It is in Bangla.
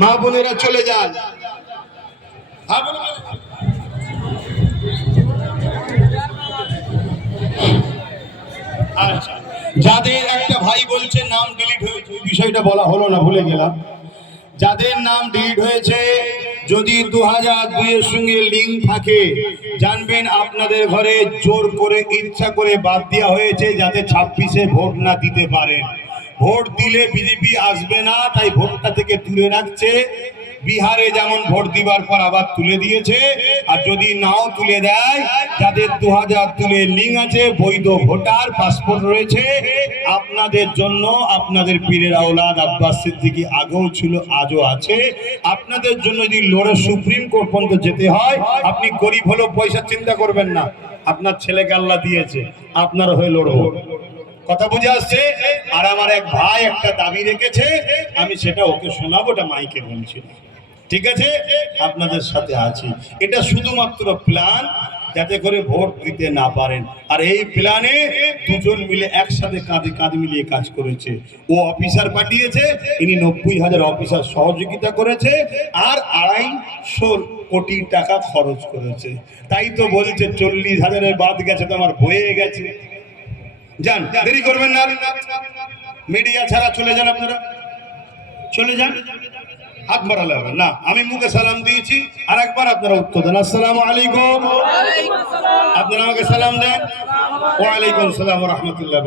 মা বোনেরা চলে যান। আচ্ছা, যাদের একটা ভাই বলছে নাম ডিলিট হয়েছে, বিষয়টা বলা হলো না, ভুলে গেলাম। যাদের নাম ডিলিট হয়েছে, যদি 2002 এর সঙ্গে লিঙ্ক থাকে, জানবেন আপনাদের ঘরে জোর করে ইচ্ছা করে বাদ দেওয়া হয়েছে, যাতে 26-এ ভোট না দিতে পারেন। ভোট দিলে বিজেপি আসবে না, তাই ভোটটা থেকে তুলে রাখছে। বিহারে যেমন ভোট দিবার পর আবার তুলে দিয়েছে, আর যদি নাও তুলে দেয়, যাদের 2002 লিঙ্ক আছে, বৈধ ভোটার পাসপোর্ট রয়েছে, আপনাদের জন্য, আপনাদের পীরের আওলাদ আব্বাস সিদ্দিকী আগেও ছিল, আজও আছে, আপনাদের জন্য যদি লড়ে সুপ্রিম কোর্ট পর্যন্ত যেতে হয়, আপনি গরিব হলেও পয়সা চিন্তা করবেন না, আপনার ছেলেকে আল্লাহ দিয়েছে, আপনার হয়ে লড়বো। কথা বুঝে আসছে? আর আমার এক ভাই একটা দাবি রেখেছে, আমি সেটা ওকে শোনাবো, ওটা মাইকে বলছিল। ঠিক আছে, আপনাদের সাথে আছি। এটা শুধুমাত্র প্ল্যান, যাতে করে ভোট দিতে না পারেন। আর এই প্ল্যানে দুজন মিলে একসাথে কাঁধে কাঁধ মিলিয়ে কাজ করেছে। ও অফিসার পাঠিয়েছে, ইনি 90,000 অফিসার সহযোগিতা করেছে, আর 250 কোটি টাকা খরচ করেছে। তাই তো বলছে 40,000-এর বাদ গেছে, তোমার বয়ে গেছে। যান, দেরি করবেন না, মিডিয়া ছাড়া চলে যান, আপনারা চলে যান, হাত বাড়ালে হবে না। আমি মুখে সালাম দিয়েছি, আর একবার আপনারা উত্তর দেন, আসসালামু আলাইকুম। আপনারা আমাকে সালাম দেন। ওয়া আলাইকুম সালাম ওয়া রাহমাতুল্লাহ।